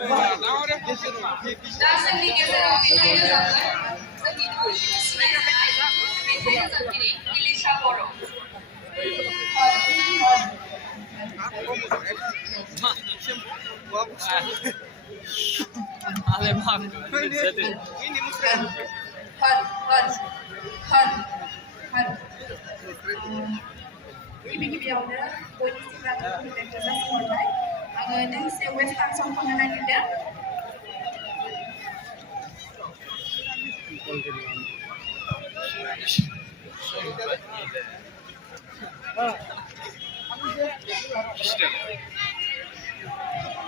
Langsung digeser sama Mintanya Zakir. Mintanya Zakir, ELISHA BORO. Gibi-gibi ya udah, polisi berangkat dan kerja semua. Ang sa Western song pangalan nila.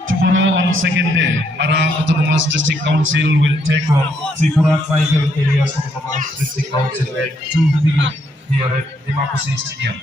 Tomorrow on second day, Mara Autonomous District Council will take on Tripura Tribal Areas Autonomous District Council at 2 p.m. here at Dimakuchi Stadium.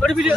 Ada video.